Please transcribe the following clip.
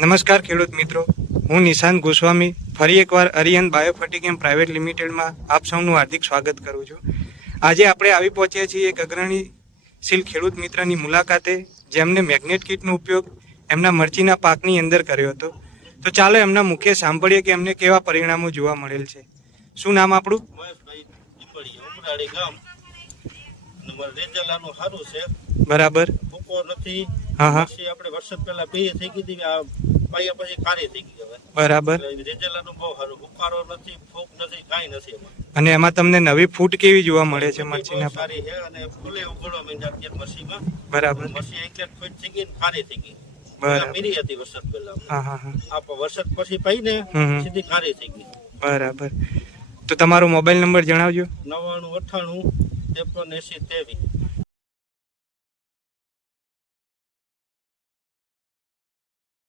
નમસ્કાર ખેડૂત મિત્રો. હું નિશાંત ગોસ્વામી. ફરી એકવાર અરિયન બાયોફર્ટિકેમ પ્રાઇવેટ લિમિટેડમાં આપ સૌનું હાર્દિક સ્વાગત કરું છું. આજે આપણે આવી પહોંચ્યા છીએ એક અગ્રણીશીલ ખેડૂત મિત્રની મુલાકાતે જેમને મેગ્નેટ કીટનો ઉપયોગ એમના મરચીના પાકની અંદર કર્યો હતો. તો ચાલો એમના મુખ્ય સાંભળીએ કે એમને કેવા પરિણામો જોવા મળેલ છે. શું નામ આપણું? બરાબર. પછી આપણે વર્ષ પહેલા બે થઈ ગઈ હતી આ પાયા પછી કારી થઈ ગઈ હવે. બરાબર. રિઝલ્ટ અનુભવ સારું. હુકારો નથી ફૂગ નથી કાંઈ નથી અને એમાં તમને નવી ફૂટ કેવી જોવા મળે છે મરચીના સારી છે અને ફૂલે ઉગડવા માંડ્યા અત્યારે મરચીમાં. બરાબર. મરચી એક ફૂટ થઈ ગઈ સારી થઈ ગઈ. બરાબર. મીરી હતી વરસાદ પહેલા હા હા હા. આપ વરસાદ પછી પાઈ ને હમ હમ. સીધી કારી થઈ ગઈ. બરાબર. તો તમારો મોબાઈલ નંબર જણાવજો. નવ્વાણું અઠ્ઠાણું ત્રેપન એસી ત્રેવીસ.